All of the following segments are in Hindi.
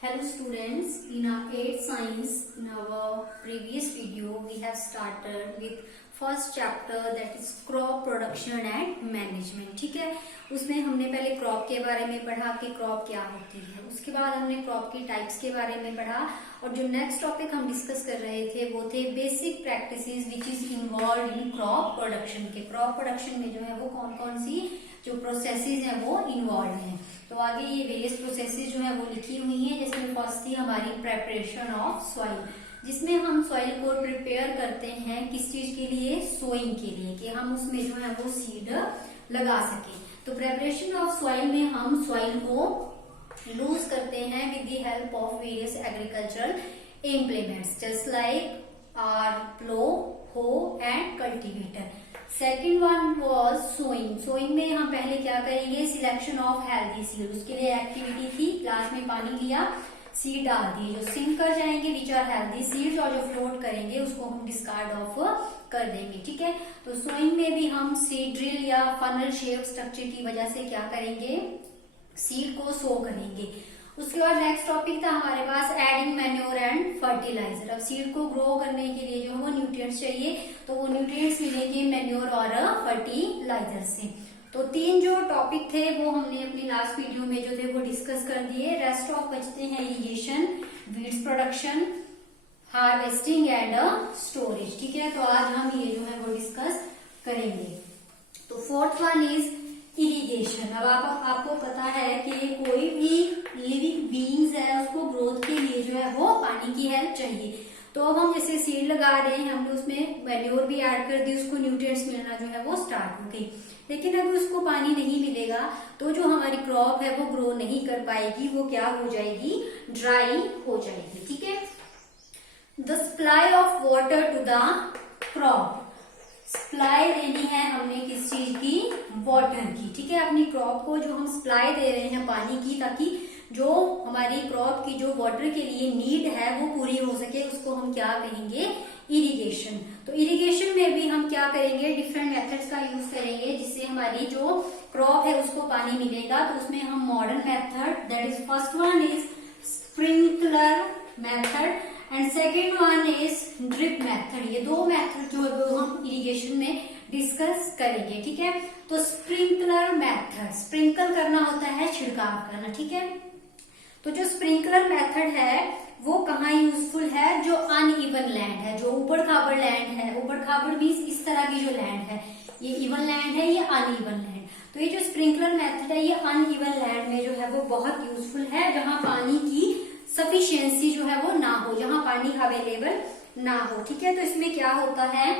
Hello students, in our 8th science, in our previous video, we have started with first chapter that is crop production and management. ठीक है, उसमें हमने पहले क्रॉप के बारे में पढ़ा कि क्रॉप क्या होती है, उसके बाद हमने क्रॉप की टाइप्स के बारे में पढ़ा और जो नेक्स्ट टॉपिक हम डिस्कस कर रहे थे वो थे basic practices which is involve in crop production के। क्रॉप प्रोडक्शन में जो है वो कौन कौन सी जो प्रोसेसेस हैं वो इन्वॉल्व हैं। तो आगे ये वेरियस प्रोसेसेस जो है वो लिखी हुई हैं, जिसमें फर्स्ट थी हमारी प्रेपरेशन ऑफ सॉइल, जिसमें हम सॉइल को प्रिपेयर करते हैं किस चीज के लिए, सोइंग के लिए, कि हम उसमें जो है वो सीड लगा सके। तो प्रेपरेशन ऑफ सॉइल में हम सॉइल को लूज करते हैं with the help of various agricultural implements just like are plough, hoe and cultivator. Second one was sowing. Sowing में हम पहले क्या करेंगे, सिलेक्शन ऑफ हेल्दी सीड, उसके लिए एक्टिविटी थी, ग्लास में पानी लिया, सीड डाल दिए, जो सिंक कर जाएंगे विच आर हेल्दी सीड्स, और जो फ्लोट करेंगे उसको हम डिस्कार्ड ऑफ कर देंगे। ठीक है, तो सोइंग में भी हम सीड ड्रिल या फनल शेप स्ट्रक्चर की वजह से क्या करेंगे, सीड को सो करेंगे। उसके बाद नेक्स्ट टॉपिक था हमारे पास एडिंग मैन्योर एंड फर्टिलाइजर। अब सीड को ग्रो करने के लिए जो वो न्यूट्रिएंट्स चाहिए, तो वो न्यूट्रिएंट्स मिलेंगे मैन्योर और फर्टिलाइजर से। तो तीन जो टॉपिक थे वो हमने अपनी लास्ट वीडियो में जो थे वो डिस्कस कर दिए। रेस्ट ऑफ बचते हैं irrigation, weeds production, harvesting and storage. ठीक है, तो आज हम ये जो है वो डिस्कस करेंगे। तो फोर्थ वन इज इरिगेशन। अब आपको पता है कि कोई भी लिविंग बीइंग्स है उसको ग्रोथ के लिए जो है वो पानी की हेल्प चाहिए। तो अब हम जैसे सीड लगा रहे हैं, हमने उसमें मैन्योर भी ऐड कर दी, उसको न्यूट्रिएंट्स मिलना जो है वो स्टार्ट हो गई। लेकिन अगर उसको पानी नहीं मिलेगा तो जो हमारी क्रॉप है वो ग्रो नहीं कर पाएगी, वो क्या हो जाएगी, ड्राई हो जाएगी। ठीक है, the supply of water to the crop. Supply देनी है हमने किस चीज की, वाटर की। ठीक है, अपनी क्रॉप को जो हम सप्लाई दे रहे हैं पानी की, ताकि जो हमारी क्रॉप की जो वाटर के लिए नीड है वो पूरी हो सके, उसको हम क्या कहेंगे, इरिगेशन। तो इरिगेशन में भी हम क्या करेंगे, डिफरेंट मेथड्स का यूज करेंगे जिससे हमारी जो क्रॉप है उसको पानी मिलेगा। तो उसमें हम modern method, that is first one is sprinkler method and second one is drip method. ये दो मेथड जो है वो हम इरिगेशन में डिस्कस करेंगे। ठीक है, तो स्प्रिंकलर मेथड, स्प्रिंकल करना होता है छिड़काव करना। ठीक है, तो जो स्प्रिंकलर मेथड है वो कहाँ यूजफुल है, जो अनइवन लैंड है, जो उबड़ खाबड़ लैंड है। उबड़ खाबड़ मीन्स इस तरह की जो लैंड है, ये इवन लैंड है, ये अनइवन लैंड। तो ये जो स्प्रिंकलर मेथड है ये अनइवन लैंड में जो है वो बहुत यूजफुल है, जहां पानी की सफिशियंसी जो है वो ना हो, जहां पानी अवेलेबल ना हो। ठीक है, तो इसमें क्या होता है,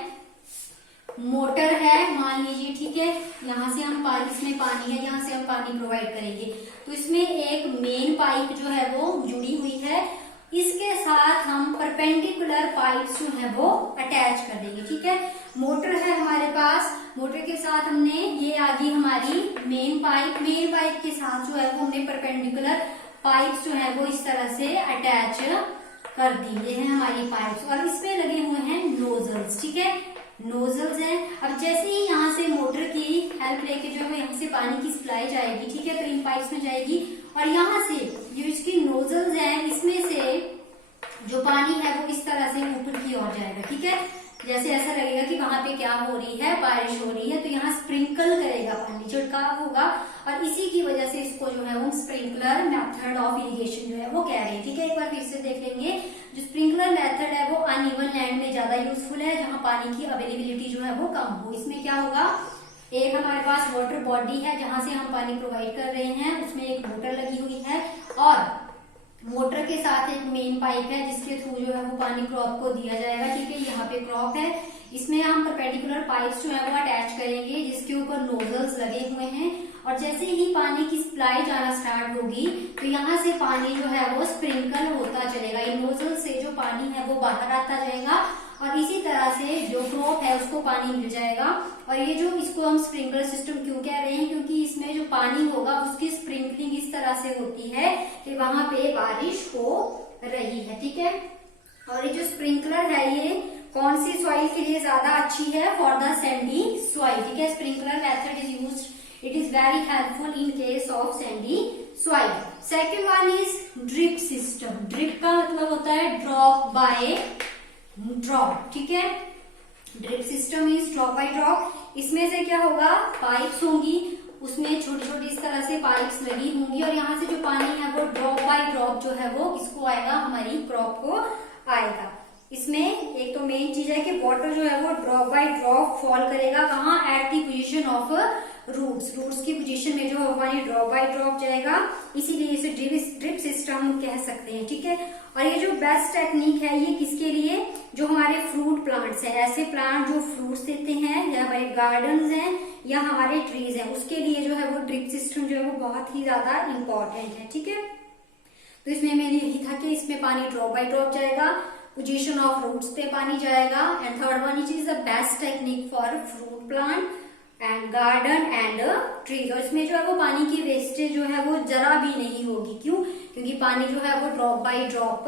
मोटर है मान लीजिए, ठीक है, यहाँ से हम पानी, इसमें पानी है, यहाँ से हम पानी प्रोवाइड करेंगे। तो इसमें एक मेन पाइप जो है वो जुड़ी हुई है, इसके साथ हम परपेंडिकुलर पाइप्स जो है वो अटैच कर देंगे। ठीक है, मोटर है हमारे पास, मोटर के साथ हमने ये आ गई हमारी मेन पाइप, मेन पाइप के साथ जो है वो हमने परपेंडिकुलर पाइप्स जो है वो इस तरह से अटैच कर दी। ये है हमारी पाइप्स और इसमें लगे हुए हैं नोजल्स। ठीक है, नोजल्स हैं। अब जैसे ही यहाँ से मोटर की हेल्प लेके जो है यहाँ से पानी की सप्लाई जाएगी, ठीक है, तो इन पाइप्स में जाएगी और यहाँ से जो इसकी नोजल्स हैं इसमें से जो पानी है वो इस तरह से ऊपर की ओर जाएगा। ठीक है, जैसे ऐसा लगेगा कि वहां पे क्या हो रही है, बारिश हो रही है, तो यहाँ स्प्रिंकल करेगा पानी, छिड़काव होगा, और इसी की वजह से इसको जो है वो स्प्रिंकलर मेथड ऑफ इरिगेशन जो है वो कह रहे हैं। ठीक है, एक बार फिर से देख लेंगे। जो स्प्रिंकलर मेथड है वो अनइवन लैंड में ज्यादा यूजफुल है, जहाँ पानी की अवेलेबिलिटी जो है वो कम हो। इसमें क्या होगा, एक हमारे पास वाटर बॉडी है जहां से हम पानी प्रोवाइड कर रहे हैं, उसमें एक मोटर लगी हुई है और मोटर के साथ एक मेन पाइप है जिसके थ्रू जो है वो पानी क्रॉप को दिया जाएगा। ठीक है, यहाँ पे क्रॉप है, इसमें हम परपेंडिकुलर पाइप्स जो है वो अटैच करेंगे जिसके ऊपर नोजल्स लगे हुए हैं, और जैसे ही पानी की सप्लाई जाना स्टार्ट होगी तो यहाँ से पानी जो है वो स्प्रिंकल होता चलेगा, इन नोजल से जो पानी है वो बाहर आता जाएगा और इसी तरह से जो क्रॉप है उसको पानी मिल जाएगा। और ये जो इसको हम स्प्रिंकलर सिस्टम क्यों कह रहे हैं, क्योंकि इसमें जो पानी होगा उसकी स्प्रिंकलिंग इस तरह से होती है कि वहां पे बारिश हो रही है। ठीक है, और ये जो स्प्रिंकलर है ये कौन सी सॉइल के लिए ज्यादा अच्छी है, फॉर द सैंडी सॉइल। ठीक है, sprinkler method is used, it is very helpful in case of Sandy soil. Second one is drip system. Drip का मतलब होता है ड्रॉप बाय ड्रॉप, ठीक है। Drip system is drop by drop. इसमें से क्या होगा, पाइप्स होंगी, उसमें छोटी छोटी इस तरह से पाइप्स लगी होंगी और यहाँ से जो पानी है वो ड्रॉप बाय ड्रॉप जो है वो इसको आएगा, हमारी क्रॉप को आएगा। इसमें एक तो मेन चीज है कि वाटर जो है वो ड्रॉप बाय ड्रॉप फॉल करेगा, कहाँ, at the position of roots. Roots की पोजीशन में जो है पानी ड्रॉप बाय ड्रॉप जाएगा, इसीलिए इसे ड्रिप सिस्टम कह सकते हैं, ठीक है। और ये जो बेस्ट टेक्निक है ये किसके लिए, जो हमारे फ्रूट प्लांट्स हैं, ऐसे प्लांट जो फ्रूट्स देते हैं, या हमारे गार्डन्स हैं या हमारे ट्रीज हैं, उसके लिए जो है वो ड्रिप सिस्टम जो है वो बहुत ही ज्यादा इंपॉर्टेंट है, ठीक है। तो इसमें मैंने यही था कि इसमें पानी ड्रॉप बाय ड्रॉप जाएगा, पोजीशन ऑफ रूट्स पे पानी जाएगा। And third one is the best technique for fruit plant and garden and trees. और इसमें जो है वो पानी की वेस्टेज जो है वो जरा भी नहीं होगी, क्यों, क्योंकि पानी जो है वो ड्रॉप बाय ड्रॉप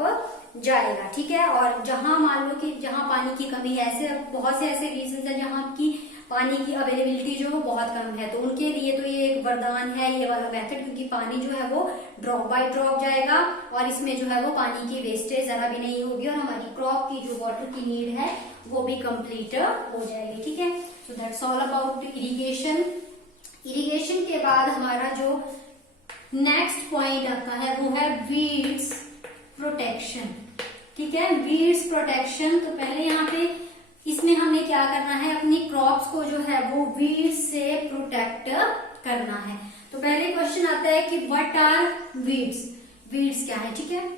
जाएगा, ठीक है। और जहां मान लो कि जहां पानी की कमी है, ऐसे बहुत से ऐसे रीजन है जहां की पानी की अवेलेबिलिटी जो है वो बहुत कम है, तो उनके लिए तो ये एक वरदान है ये वाला मेथड, क्योंकि पानी जो है वो ड्रॉप बाय ड्रॉप जाएगा और इसमें जो है वो पानी की वेस्टेज जरा भी नहीं होगी और हमारी क्रॉप की जो वाटर की नीड है वो भी कंप्लीट हो जाएगी, ठीक है। So that's all about irrigation. Irrigation के बाद हमारा जो नेक्स्ट पॉइंट आता है वो है वीड्स प्रोटेक्शन, ठीक है। वीड्स प्रोटेक्शन, तो पहले यहाँ पे इसमें हमें क्या करना है, अपनी क्रॉप्स को जो है वो वीड्स से प्रोटेक्ट करना है। तो पहले क्वेश्चन आता है कि व्हाट आर वीड्स, वीड्स क्या है, ठीक है।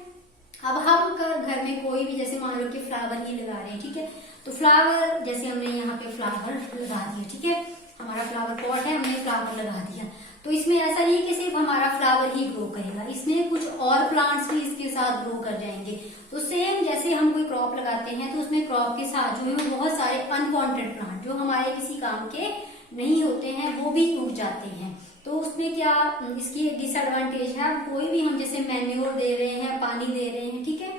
अब हम घर में कोई भी, जैसे मान लो कि फ्लावर ही लगा रहे हैं, ठीक है, तो फ्लावर जैसे हमने यहाँ पे फ्लावर लगा दिया, ठीक है, हमारा फ्लावर पॉट है, हमने फ्लावर लगा दिया, तो इसमें ऐसा नहीं कि सिर्फ हमारा फ्लावर ही ग्रो करेगा, इसमें कुछ और प्लांट्स भी इसके साथ ग्रो कर जाएंगे। तो सेम जैसे हम कोई क्रॉप लगाते हैं तो उसमें क्रॉप के साथ जो है वो बहुत सारे अनवांटेड प्लांट जो हमारे किसी काम के नहीं होते हैं वो भी उग जाते हैं। तो उसमें क्या, इसकी एक डिसएडवांटेज है, कोई भी हम जैसे मैन्योर दे रहे हैं, पानी दे रहे हैं, ठीक है,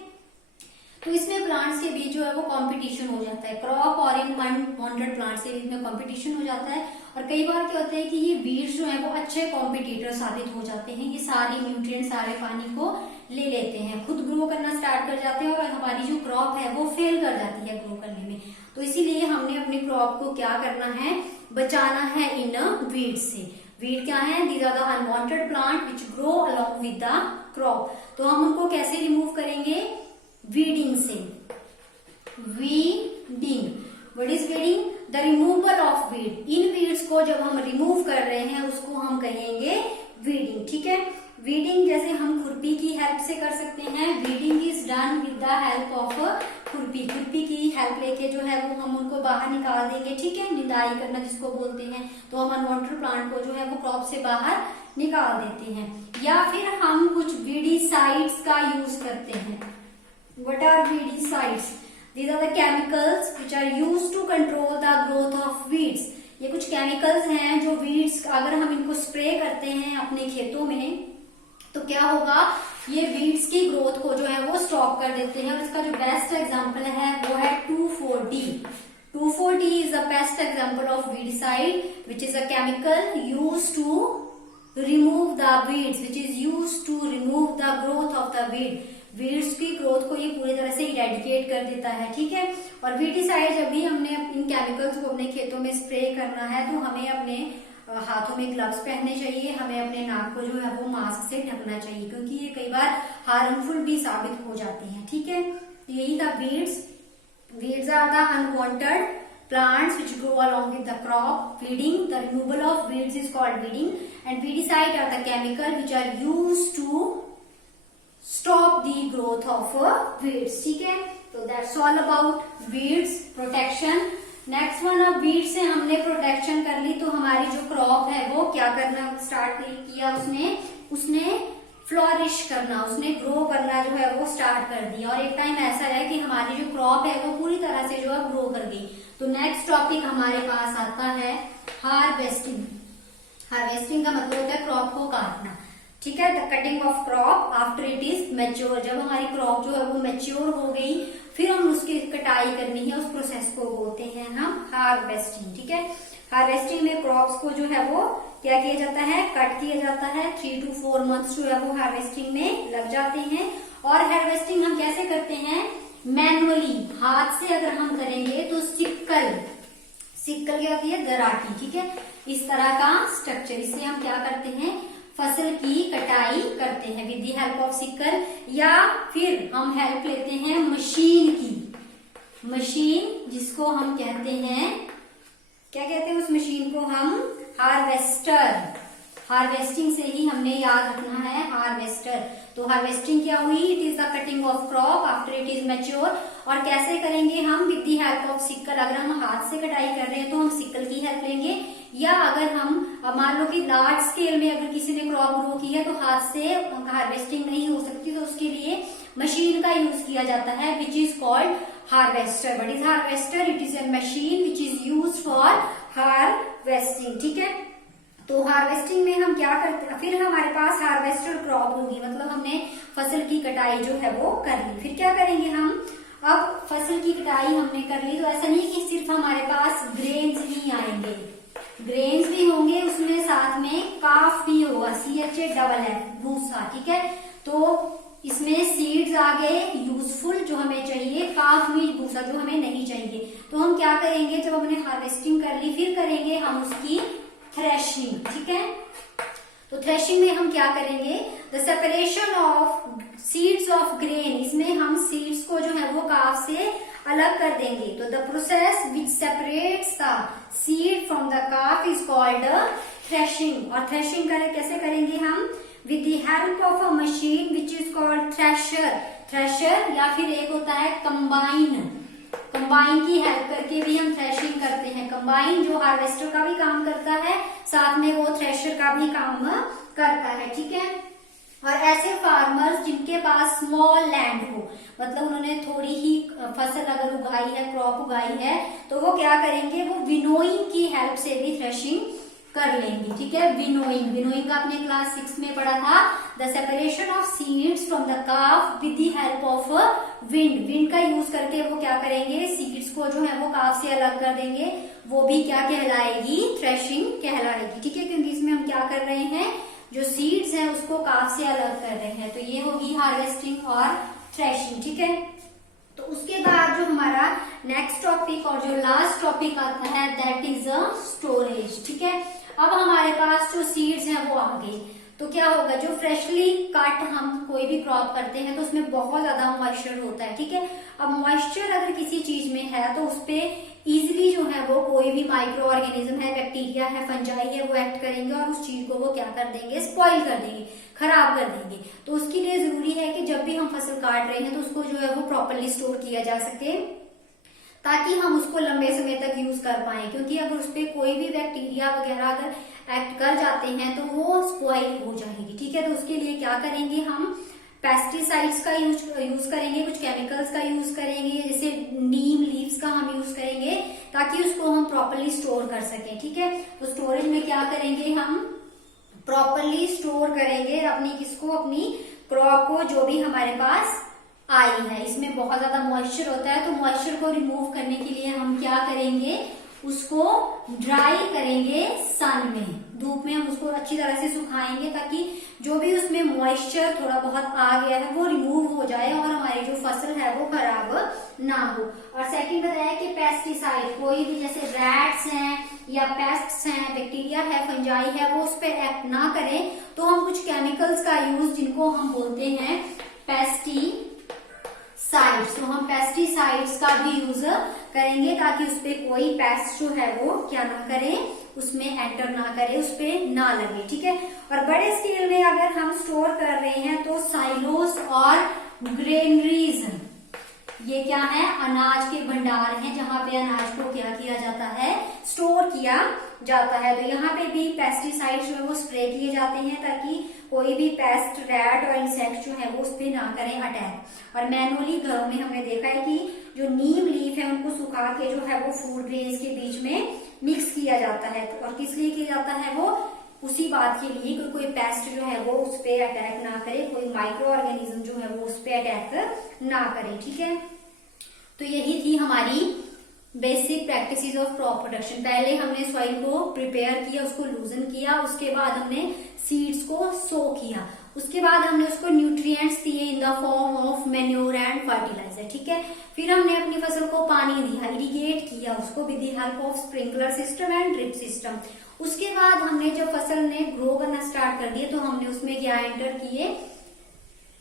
तो इसमें प्लांट्स के बीच जो है वो कंपटीशन हो जाता है, क्रॉप और इन अनवांटेड प्लांट्स के बीच में कंपटीशन हो जाता है। और कई बार क्या होता है कि ये वीड्स जो है वो अच्छे कॉम्पिटिटर साबित हो जाते हैं, ये सारी न्यूट्रिएंट सारे पानी को ले लेते हैं, खुद ग्रो करना स्टार्ट कर जाते हैं और हमारी जो क्रॉप है वो फेल कर जाती है ग्रो करने में। तो इसीलिए हमने अपनी क्रॉप को क्या करना है, बचाना है इन वीड्स से। वीड क्या है, these are the unwanted plant which grow along with the crop. तो हम उनको कैसे रिमूव करेंगे, वीडिंग से। Weeding, what is weeding, the removal of weed. इन वीड्स को जब हम रिमूव कर रहे हैं उसको हम कहेंगे वीडिंग, ठीक है। वीडिंग जैसे हम खुरपी की हेल्प से कर सकते हैं, weeding is done with the help of खुरपी। खुरपी की हेल्प लेके जो है वो हम उनको बाहर निकाल देंगे, ठीक है, निदाई करना जिसको बोलते हैं। तो हम अनवांटेड प्लांट को जो है वो क्रॉप से बाहर निकाल देते हैं। या फिर हम कुछ वीडीसाइड्स का यूज करते हैं। What are weedicides? These are the chemicals which are used to control the growth of weeds. ये कुछ केमिकल्स हैं जो वीड्स, अगर हम इनको स्प्रे करते हैं अपने खेतों में तो क्या होगा, ये वीड्स की ग्रोथ को जो है वो स्टॉप कर देते हैं। और इसका जो बेस्ट एग्जांपल है वो है 2,4-D। 2,4-D is the best example of weedicide, which is a chemical used to remove the weeds, which is used to remove the growth of the weed. Weeds की ग्रोथ को ये पूरी तरह से इरेडिकेट कर देता है, ठीक है। और वीडिसाइड जब भी हमने इन केमिकल्स को अपने खेतों में स्प्रे करना है तो हमें अपने हाथों में ग्लव्स पहनने चाहिए, हमें अपने नाक को जो है वो मास्क से ढकना चाहिए, क्योंकि ये कई बार हार्मफुल भी साबित हो जाते हैं, ठीक है। यही था weeds. Weeds are the unwanted plants which grow along with the crop. Weeding, the removal of weeds is called weeding, and weedicide are the chemical which are used to stop the growth of weeds, ठीक है। तो that's all about weeds protection. Next one, अब वीड से हमने प्रोटेक्शन कर ली तो हमारी जो क्रॉप है वो क्या करना स्टार्ट किया, उसने फ्लोरिश करना, उसने ग्रो करना जो है वो स्टार्ट कर दिया। और एक टाइम ऐसा है कि हमारी जो क्रॉप है वो पूरी तरह से जो है ग्रो कर गई। तो नेक्स्ट टॉपिक हमारे पास आता है हार्वेस्टिंग। हार्वेस्टिंग का मतलब होता है क्रॉप को काटना, ठीक है। The cutting of crop after it is mature. जब हमारी क्रॉप जो है वो मैच्योर हो गई फिर हम उसकी कटाई करनी है, उस प्रोसेस को बोलते हैं हम हार्वेस्टिंग, ठीक है। हार्वेस्टिंग में क्रॉप्स को जो है वो क्या किया जाता है, कट किया जाता है। 3 to 4 मंथ्स जो है वो हार्वेस्टिंग में लग जाते हैं। और हार्वेस्टिंग हम कैसे करते हैं, मैनुअली, हाथ से अगर हम करेंगे तो सिक्कल क्या होती है, दराटी, ठीक है, इस तरह का स्ट्रक्चर, इससे हम क्या करते हैं, फसल की कटाई करते हैं with the help of sickle. या फिर हम हेल्प लेते हैं मशीन की, मशीन जिसको हम कहते हैं, क्या कहते हैं उस मशीन को हम, हार्वेस्टर। हार्वेस्टिंग से ही हमने याद रखना है, हार्वेस्टर। तो हार्वेस्टिंग क्या हुई, it is the cutting of crop after it is mature. और कैसे करेंगे हम, with the help of sickle. अगर हम हाथ से कटाई कर रहे हैं तो हम सिक्कल की हेल्प लेंगे, या अगर हम मान लो कि लार्ज स्केल में अगर किसी ने क्रॉप ग्रो की है तो हाथ से हार्वेस्टिंग नहीं हो सकती, तो उसके लिए मशीन का यूज किया जाता है which is called harvester. What is harvester, it is a machine which is used for harvesting, ठीक है। तो हार्वेस्टिंग में हम क्या करते हैं, फिर हमारे पास हार्वेस्टेड क्रॉप होगी, मतलब हमने फसल की कटाई जो है वो कर ली। फिर क्या करेंगे हम, अब फसल की कटाई हमने कर ली तो ऐसा नहीं कि सिर्फ हमारे पास ग्रेन्स ही आएंगे, ग्रेन्स भी होंगे, उसमें साथ में काफ भी होगा, CHA भूसा, ठीक है। तो इसमें सीड्स आ गए यूजफुल जो हमें चाहिए, काफ भी भूसा जो हमें नहीं चाहिए। तो हम क्या करेंगे, जब हमने हार्वेस्टिंग कर ली फिर करेंगे हम उसकी थ्रेशिंग, ठीक है। तो थ्रेशिंग में हम क्या करेंगे, the separation of seeds of grain, इसमें हम सीड्स को जो है वो काफ से अलग कर देंगे। तो the process which separates the seed from the calf is called threshing. और थ्रेशिंग कैसे करेंगे हम, with the help of a machine which is called thresher, या फिर एक होता है कंबाइन, कंबाइन की हेल्प करके भी हम थ्रेशिंग करते हैं। कंबाइन जो हार्वेस्टर का भी काम करता है, साथ में वो थ्रेशर का भी काम करता है, ठीक है। और ऐसे फार्मर्स जिनके पास स्मॉल लैंड हो, मतलब उन्होंने थोड़ी ही फसल अगर उगाई है, क्रॉप उगाई है, तो वो क्या करेंगे, वो विनोइंग की हेल्प से भी थ्रेशिंग कर लेंगे, ठीक है। विनोइंग का आपने क्लास 6 में पढ़ा था, the separation of seeds from the calf with the help of wind का यूज करके वो क्या करेंगे, सीड्स को जो है वो काफ से अलग कर देंगे, वो भी क्या कहलाएगी, थ्रेशिंग कहलाएगी, ठीक है। क्योंकि इसमें हम क्या कर रहे हैं, जो सीड्स हैं उसको काफ से अलग कर रहे हैं। तो ये होगी हार्वेस्टिंग और थ्रेशिंग, ठीक है। तो उसके बाद जो हमारा नेक्स्ट टॉपिक और जो लास्ट टॉपिक आता है दैट इज अ स्टोरेज, ठीक है। अब हमारे पास जो सीड्स हैं वो आ गए, तो क्या होगा, जो फ्रेशली कट हम कोई भी क्रॉप करते हैं तो उसमें बहुत ज्यादा मॉइस्चर होता है, ठीक है। अब मॉइस्चर अगर किसी चीज में है तो उसपे इजिली जो है वो कोई भी माइक्रो ऑर्गेनिज्म है, बैक्टीरिया है, फंजाई है, वो एक्ट करेंगे और उस चीज को वो क्या कर देंगे, स्पॉइल कर देंगे, खराब कर देंगे। तो उसके लिए जरूरी है कि जब भी हम फसल काट रहे हैं तो उसको जो है वो प्रॉपरली स्टोर किया जा सके, ताकि हम उसको लंबे समय तक यूज कर पाए। क्योंकि अगर उस पर कोई भी बैक्टीरिया वगैरह अगर एक्ट कर जाते हैं तो वो स्पॉइल हो जाएगी, ठीक है। तो उसके लिए क्या करेंगे, हम पेस्टिसाइड्स का यूज करेंगे, कुछ केमिकल्स का यूज करेंगे, जैसे नीम लीव्स का हम यूज करेंगे, ताकि उसको हम प्रॉपरली स्टोर कर सकें, ठीक है। तो स्टोरेज में क्या करेंगे, हम प्रॉपरली स्टोर करेंगे अपनी अपनी क्रॉप को, जो भी हमारे पास आई है। इसमें बहुत ज्यादा मॉइस्चर होता है, तो मॉइस्चर को रिमूव करने के लिए हम क्या करेंगे, उसको ड्राई करेंगे सन में, धूप में हम उसको अच्छी तरह से सुखाएंगे, ताकि जो भी उसमें मॉइस्चर थोड़ा बहुत आ गया है वो रिमूव हो जाए और हमारी जो फसल है वो खराब ना हो। और सेकंड बताया कि पेस्टिसाइड, कोई भी जैसे रैट्स हैं या पेस्ट्स हैं, बैक्टीरिया है, फंजाई है, वो उस पर एक्ट ना करें, तो हम कुछ केमिकल्स का यूज, जिनको हम बोलते हैं पेस्टिसाइड्स, तो हम पेस्टिसाइड्स का भी यूज करेंगे, ताकि उसपे कोई पेस्ट जो है वो क्या ना करे, उसमें एंटर ना करे, उसपे ना लगे, ठीक है। और बड़े स्केल में अगर हम स्टोर कर रहे हैं तो साइलोस और ग्रेनरीज, ये क्या है, अनाज के भंडार हैं, जहां पे अनाज को क्या किया जाता है, स्टोर किया जाता है। तो यहाँ पे भी पेस्टिसाइड्स जो है वो स्प्रे किए जाते हैं, ताकि कोई भी पेस्ट, रैट और इंसेक्ट जो है वो उस पे ना करें अटैक। और मैनुअली घरों में हमने देखा है कि जो नीम लीफ है उनको सुखा के जो है वो फूड ग्रेन्स के बीच में मिक्स किया जाता है। और किस लिए किया जाता है, वो उसी बात के लिए कि कोई पेस्ट जो है वो उस पे अटैक ना करे, कोई माइक्रो ऑर्गेनिज्म जो है वो उस पे अटैक ना करे, ठीक है। तो यही थी हमारी basic practices of crop production. पहले हमने सॉइल को प्रिपेयर किया, उसको लूजन किया, उसके बाद हमने सीड्स को सो किया, उसके बाद हमने उसको न्यूट्रिएंट्स दिए in the form of manure and fertiliser, ठीक है। फिर हमने अपनी फसल को पानी दिया, इरिगेट किया उसको with the help of sprinkler system and drip system. उसके बाद हमने जब फसल ने ग्रो करना स्टार्ट कर दिया तो हमने उसमें क्या एंटर किए,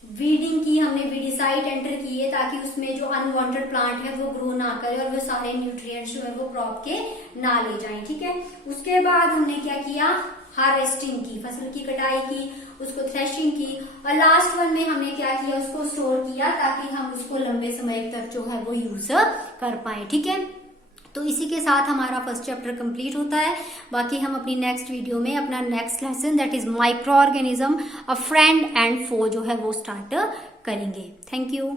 वीडिंग की, हमने वीडिसाइड एंटर किए ताकि उसमें जो अनवांटेड प्लांट है वो ग्रो ना करे और वो सारे न्यूट्रिएंट्स जो है वो क्रॉप के ना ले जाएं, ठीक है। उसके बाद हमने क्या किया, हार्वेस्टिंग की, फसल की कटाई की, उसको थ्रेशिंग की, और लास्ट वन में हमने क्या किया, उसको स्टोर किया ताकि हम उसको लंबे समय तक जो है वो यूज कर पाए, ठीक है। तो इसी के साथ हमारा फर्स्ट चैप्टर कंप्लीट होता है। बाकी हम अपनी नेक्स्ट वीडियो में अपना next lesson that is microorganism a friend and foe जो है वो स्टार्ट करेंगे। Thank you.